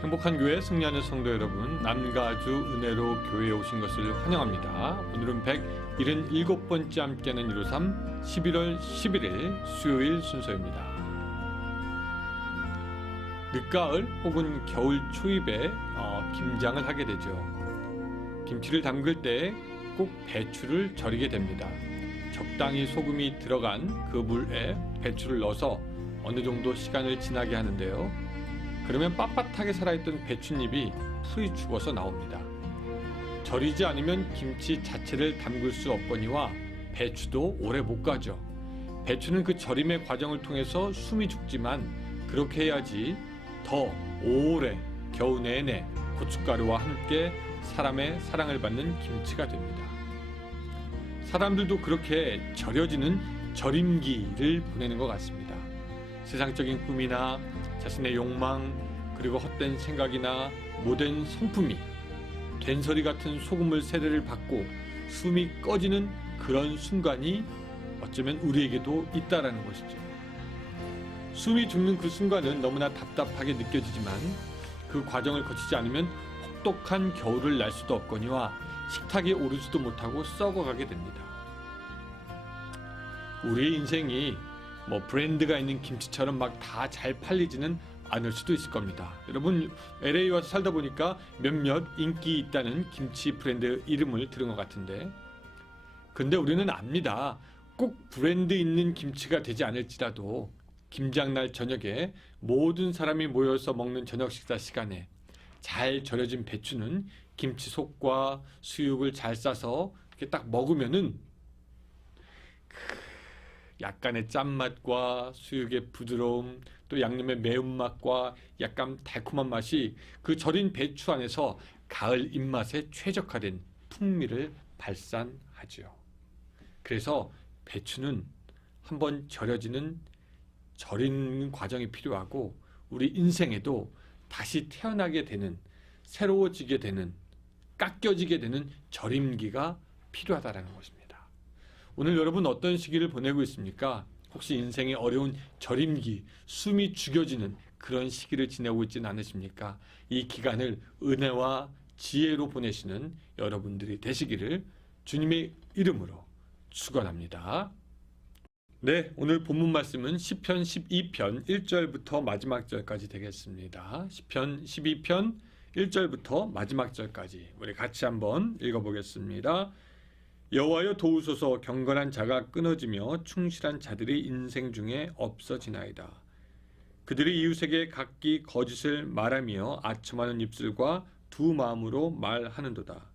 행복한 교회 승리하는 성도 여러분, 남가주 은혜로 교회에 오신 것을 환영합니다. 오늘은 177번째 함께하는 153 11월 11일 수요일 순서입니다. 늦가을 혹은 겨울 초입에 김장을 하게 되죠. 김치를 담글 때 꼭 배추를 절이게 됩니다. 적당히 소금이 들어간 그 물에 배추를 넣어서 어느 정도 시간을 지나게 하는데요. 그러면 빳빳하게 살아있던 배춧잎이 풀이 죽어서 나옵니다. 절이지 않으면 김치 자체를 담글 수 없거니와 배추도 오래 못 가죠. 배추는 그 절임의 과정을 통해서 숨이 죽지만 그렇게 해야지 더 오래 겨우 내내 고춧가루와 함께 사람의 사랑을 받는 김치가 됩니다. 사람들도 그렇게 절여지는 절임기를 보내는 것 같습니다. 세상적인 꿈이나 자신의 욕망, 그리고 헛된 생각이나 못된 성품이 된소리 같은 소금물 세례를 받고 숨이 꺼지는 그런 순간이 어쩌면 우리에게도 있다라는 것이죠. 숨이 죽는 그 순간은 너무나 답답하게 느껴지지만 그 과정을 거치지 않으면 혹독한 겨울을 날 수도 없거니와 식탁에 오르지도 못하고 썩어가게 됩니다. 우리의 인생이 브랜드가 있는 김치처럼 막 다 잘 팔리지는 않을 수도 있을 겁니다. 여러분 LA 와서 살다 보니까 몇몇 인기 있다는 김치 브랜드 이름을 들은 것 같은데, 근데 우리는 압니다. 꼭 브랜드 있는 김치가 되지 않을지라도 김장날 저녁에 모든 사람이 모여서 먹는 저녁 식사 시간에 잘 절여진 배추는 김치 속과 수육을 잘 싸서 이렇게 딱 먹으면은 약간의 짠맛과 수육의 부드러움, 또 양념의 매운맛과 약간 달콤한 맛이 그 절인 배추 안에서 가을 입맛에 최적화된 풍미를 발산하죠. 그래서 배추는 한번 절여지는 절인 과정이 필요하고 우리 인생에도 다시 태어나게 되는, 새로워지게 되는, 깎여지게 되는 절임기가 필요하다는 것입니다. 오늘 여러분 어떤 시기를 보내고 있습니까? 혹시 인생의 어려운 절임기, 숨이 죽여지는 그런 시기를 지내고 있지는 않으십니까? 이 기간을 은혜와 지혜로 보내시는 여러분들이 되시기를 주님의 이름으로 축원합니다. 네, 오늘 본문 말씀은 시편 12편 1절부터 마지막 절까지 되겠습니다. 시편 12편 1절부터 마지막 절까지 우리 같이 한번 읽어보겠습니다. 여호와여 도우소서. 경건한 자가 끊어지며 충실한 자들이 인생 중에 없어지나이다. 그들이 이웃에게 각기 거짓을 말하며 아첨하는 입술과 두 마음으로 말하는도다.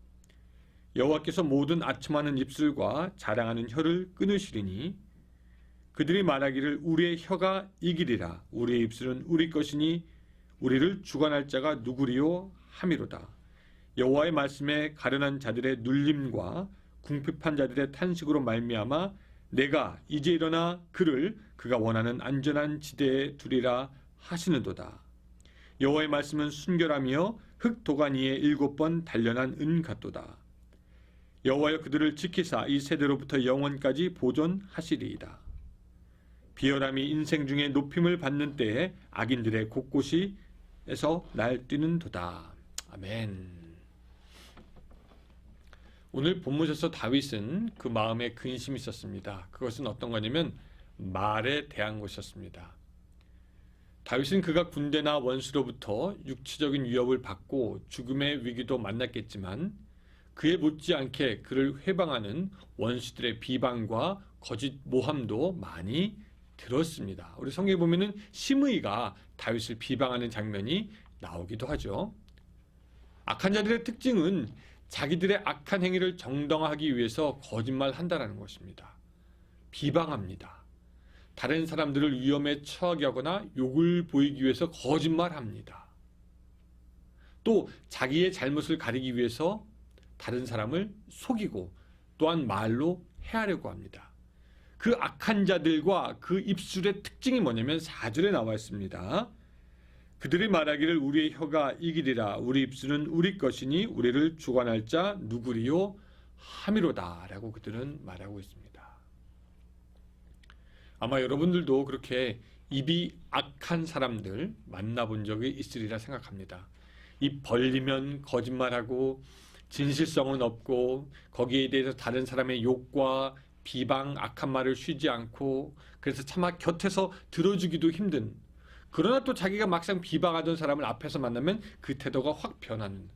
여호와께서 모든 아첨하는 입술과 자랑하는 혀를 끊으시리니 그들이 말하기를 우리의 혀가 이기리라. 우리의 입술은 우리 것이니 우리를 주관할 자가 누구리요 함이로다. 여호와의 말씀에 가련한 자들의 눌림과 궁핍한 자들의 탄식으로 말미암아 내가 이제 일어나 그를 그가 원하는 안전한 지대에 두리라 하시는도다. 여호와의 말씀은 순결하며 흙 도가니에 7번 단련한 은 같도다. 여호와여 그들을 지키사 이 세대로부터 영원까지 보존하시리이다. 비열함이 인생 중에 높임을 받는 때에 악인들의 곳곳이에서 날뛰는도다. 아멘. 오늘 본문에서 다윗은 그 마음에 근심이 있었습니다. 그것은 어떤 거냐면 말에 대한 것이었습니다. 다윗은 그가 군대나 원수로부터 육체적인 위협을 받고 죽음의 위기도 만났겠지만 그에 못지않게 그를 회방하는 원수들의 비방과 거짓 모함도 많이 들었습니다. 우리 성경에 보면은 시므이가 다윗을 비방하는 장면이 나오기도 하죠. 악한 자들의 특징은 자기들의 악한 행위를 정당화하기 위해서 거짓말한다라는 것입니다. 비방합니다. 다른 사람들을 위험에 처하게 하거나 욕을 보이기 위해서 거짓말합니다. 또 자기의 잘못을 가리기 위해서 다른 사람을 속이고 또한 말로 해하려고 합니다. 그 악한 자들과 그 입술의 특징이 뭐냐면 4절에 나와 있습니다. 그들이 말하기를 우리의 혀가 이기리라. 우리 입술은 우리 것이니 우리를 주관할 자 누구리요 함이로다 라고 그들은 말하고 있습니다. 아마 여러분들도 그렇게 입이 악한 사람들 만나본 적이 있으리라 생각합니다. 입 벌리면 거짓말하고 진실성은 없고 거기에 대해서 다른 사람의 욕과 비방, 악한 말을 쉬지 않고 그래서 차마 곁에서 들어주기도 힘든, 그러나 또 자기가 막상 비방하던 사람을 앞에서 만나면 그 태도가 확 변하는,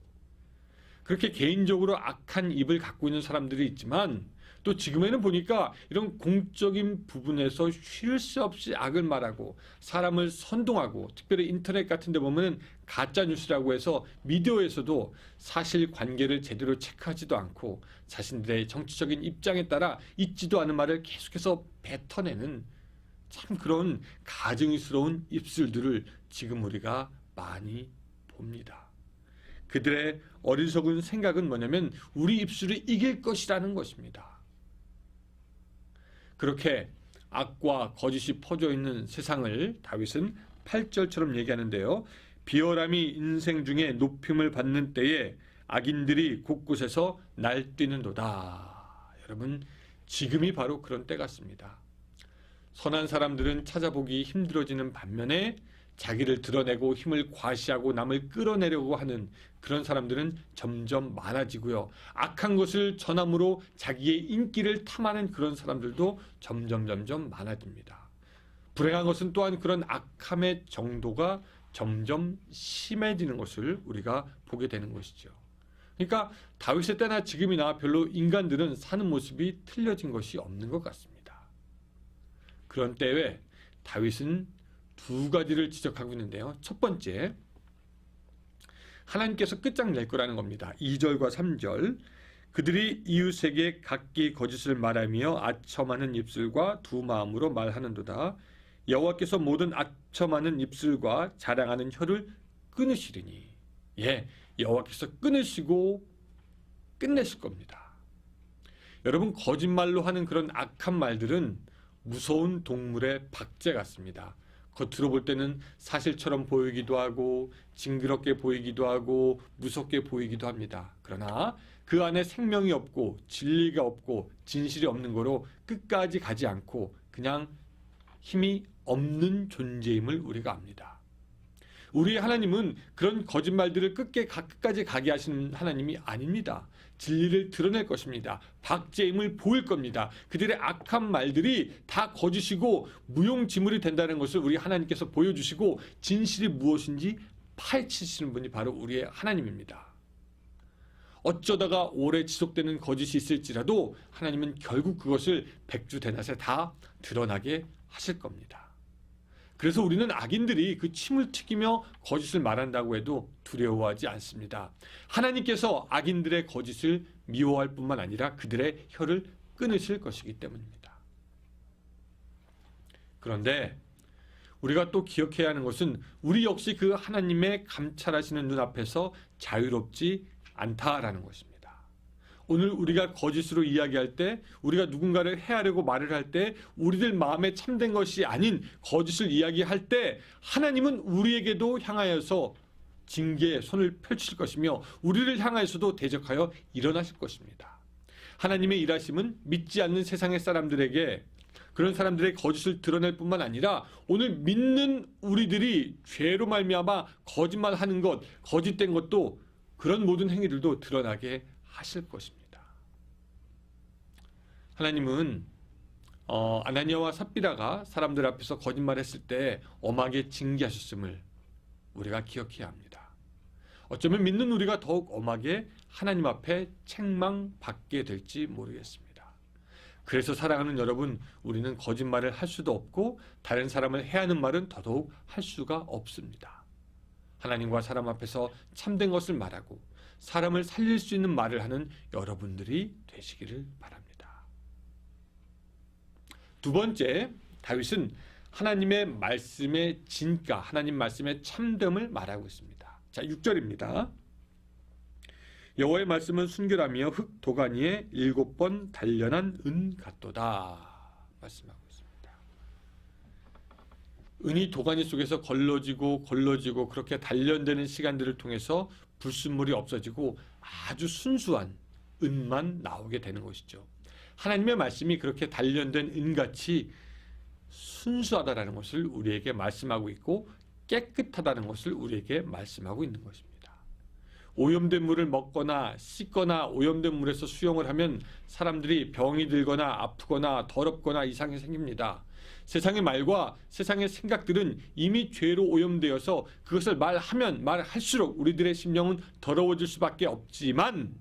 그렇게 개인적으로 악한 입을 갖고 있는 사람들이 있지만 또 지금에는 보니까 이런 공적인 부분에서 쉴 새 없이 악을 말하고 사람을 선동하고, 특별히 인터넷 같은 데 보면 가짜 뉴스라고 해서 미디어에서도 사실 관계를 제대로 체크하지도 않고 자신들의 정치적인 입장에 따라 있지도 않은 말을 계속해서 뱉어내는 참 그런 가증스러운 입술들을 지금 우리가 많이 봅니다. 그들의 어리석은 생각은 뭐냐면 우리 입술이 이길 것이라는 것입니다. 그렇게 악과 거짓이 퍼져 있는 세상을 다윗은 8절처럼 얘기하는데요. 비열함이 인생 중에 높임을 받는 때에 악인들이 곳곳에서 날뛰는도다. 여러분, 지금이 바로 그런 때 같습니다. 선한 사람들은 찾아보기 힘들어지는 반면에 자기를 드러내고 힘을 과시하고 남을 끌어내려고 하는 그런 사람들은 점점 많아지고요. 악한 것을 전함으로 자기의 인기를 탐하는 그런 사람들도 점점 많아집니다. 불행한 것은 또한 그런 악함의 정도가 점점 심해지는 것을 우리가 보게 되는 것이죠. 그러니까 다윗의 때나 지금이나 별로 인간들은 사는 모습이 틀려진 것이 없는 것 같습니다. 그런 때에 다윗은 두 가지를 지적하고 있는데요. 첫 번째, 하나님께서 끝장낼 거라는 겁니다. 2절과 3절. 그들이 이웃에게 각기 거짓을 말하며 아첨하는 입술과 두 마음으로 말하는도다. 여호와께서 모든 아첨하는 입술과 자랑하는 혀를 끊으시리니. 예, 여호와께서 끊으시고 끝내실 겁니다. 여러분, 거짓말로 하는 그런 악한 말들은 무서운 동물의 박제 같습니다. 겉으로 볼 때는 사실처럼 보이기도 하고 징그럽게 보이기도 하고 무섭게 보이기도 합니다. 그러나 그 안에 생명이 없고 진리가 없고 진실이 없는 거로 끝까지 가지 않고 그냥 힘이 없는 존재임을 우리가 압니다. 우리 하나님은 그런 거짓말들을 끝까지 가게 하시는 하나님이 아닙니다. 진리를 드러낼 것입니다. 박제임을 보일 겁니다. 그들의 악한 말들이 다 거짓이고 무용지물이 된다는 것을 우리 하나님께서 보여주시고 진실이 무엇인지 파헤치시는 분이 바로 우리의 하나님입니다. 어쩌다가 오래 지속되는 거짓이 있을지라도 하나님은 결국 그것을 백주대낮에 다 드러나게 하실 겁니다. 그래서 우리는 악인들이 그 침을 튀기며 거짓을 말한다고 해도 두려워하지 않습니다. 하나님께서 악인들의 거짓을 미워할 뿐만 아니라 그들의 혀를 끊으실 것이기 때문입니다. 그런데 우리가 또 기억해야 하는 것은 우리 역시 그 하나님의 감찰하시는 눈앞에서 자유롭지 않다라는 것입니다. 오늘 우리가 거짓으로 이야기할 때, 우리가 누군가를 해하려고 말을 할 때, 우리들 마음에 참된 것이 아닌 거짓을 이야기할 때 하나님은 우리에게도 향하여서 징계의 손을 펼칠 것이며 우리를 향하여서도 대적하여 일어나실 것입니다. 하나님의 일하심은 믿지 않는 세상의 사람들에게 그런 사람들의 거짓을 드러낼 뿐만 아니라 오늘 믿는 우리들이 죄로 말미암아 거짓말하는 것, 거짓된 것도 그런 모든 행위들도 드러나게 하실 것입니다. 하나님은 아나니아와 삽비라가 사람들 앞에서 거짓말했을 때 엄하게 징계하셨음을 우리가 기억해야 합니다. 어쩌면 믿는 우리가 더욱 엄하게 하나님 앞에 책망받게 될지 모르겠습니다. 그래서 사랑하는 여러분, 우리는 거짓말을 할 수도 없고 다른 사람을 해하는 말은 더더욱 할 수가 없습니다. 하나님과 사람 앞에서 참된 것을 말하고 사람을 살릴 수 있는 말을 하는 여러분들이 되시기를 바랍니다. 두 번째, 다윗은 하나님의 말씀의 진가, 하나님 말씀의 참됨을 말하고 있습니다. 자, 6절입니다. 여호와의 말씀은 순결하며 흙 도가니에 7번 단련한 은 같도다 말씀하고 있습니다. 은이 도가니 속에서 걸러지고 그렇게 단련되는 시간들을 통해서 불순물이 없어지고 아주 순수한 은만 나오게 되는 것이죠. 하나님의 말씀이 그렇게 단련된 은같이 순수하다라는 것을 우리에게 말씀하고 있고 깨끗하다는 것을 우리에게 말씀하고 있는 것입니다. 오염된 물을 먹거나 씻거나 오염된 물에서 수영을 하면 사람들이 병이 들거나 아프거나 더럽거나 이상이 생깁니다. 세상의 말과 세상의 생각들은 이미 죄로 오염되어서 그것을 말하면 말할수록 우리들의 심령은 더러워질 수밖에 없지만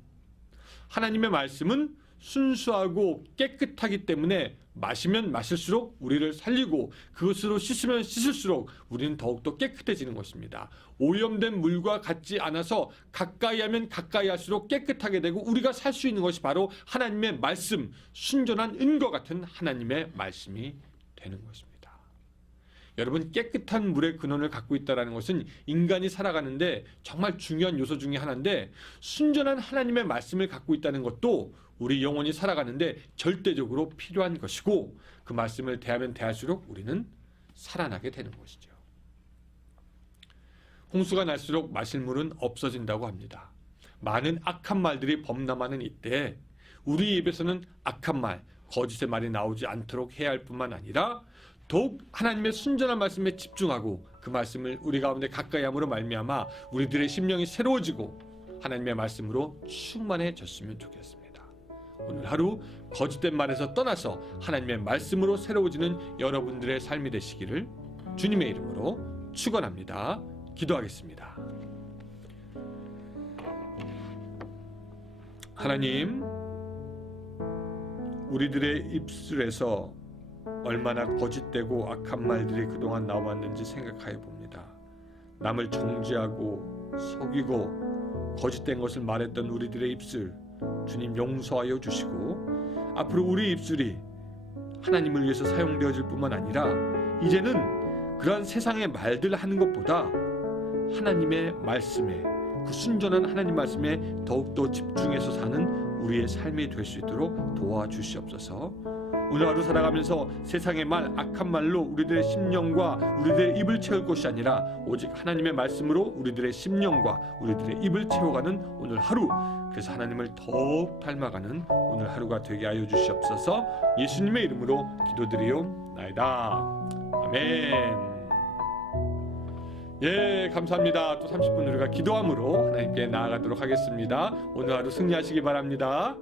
하나님의 말씀은 순수하고 깨끗하기 때문에 마시면 마실수록 우리를 살리고 그것으로 씻으면 씻을수록 우리는 더욱더 깨끗해지는 것입니다. 오염된 물과 같지 않아서 가까이 하면 가까이 할수록 깨끗하게 되고 우리가 살 수 있는 것이 바로 하나님의 말씀, 순전한 은과 같은 하나님의 말씀이 되는 것입니다. 여러분, 깨끗한 물의 근원을 갖고 있다는 것은 인간이 살아가는데 정말 중요한 요소 중에 하나인데 순전한 하나님의 말씀을 갖고 있다는 것도 우리 영혼이 살아가는데 절대적으로 필요한 것이고 그 말씀을 대하면 대할수록 우리는 살아나게 되는 것이죠. 홍수가 날수록 마실 물은 없어진다고 합니다. 많은 악한 말들이 범람하는 이때 우리 입에서는 악한 말, 거짓의 말이 나오지 않도록 해야 할 뿐만 아니라 더욱 하나님의 순전한 말씀에 집중하고 그 말씀을 우리 가운데 가까이 함으로 말미암아 우리들의 심령이 새로워지고 하나님의 말씀으로 충만해졌으면 좋겠습니다. 오늘 하루 거짓된 말에서 떠나서 하나님의 말씀으로 새로워지는 여러분들의 삶이 되시기를 주님의 이름으로 축원합니다. 기도하겠습니다. 하나님, 우리들의 입술에서 얼마나 거짓되고 악한 말들이 그동안 나왔는지 생각하여 봅니다. 남을 정죄하고 속이고 거짓된 것을 말했던 우리들의 입술, 주님 용서하여 주시고 앞으로 우리 입술이 하나님을 위해서 사용되어질 뿐만 아니라 이제는 그러한 세상의 말들 하는 것보다 하나님의 말씀에, 그 순전한 하나님 말씀에 더욱더 집중해서 사는 우리의 삶이 될 수 있도록 도와주시옵소서. 오늘 하루 살아가면서 세상의 말, 악한 말로 우리들의 심령과 우리들의 입을 채울 것이 아니라 오직 하나님의 말씀으로 우리들의 심령과 우리들의 입을 채워가는 오늘 하루, 그래서 하나님을 더욱 닮아가는 오늘 하루가 되게 하여 주시옵소서. 예수님의 이름으로 기도드리옵나이다. 아멘. 예, 감사합니다. 또 30분 우리가 기도함으로 하나님께 나아가도록 하겠습니다. 오늘 하루 승리하시기 바랍니다.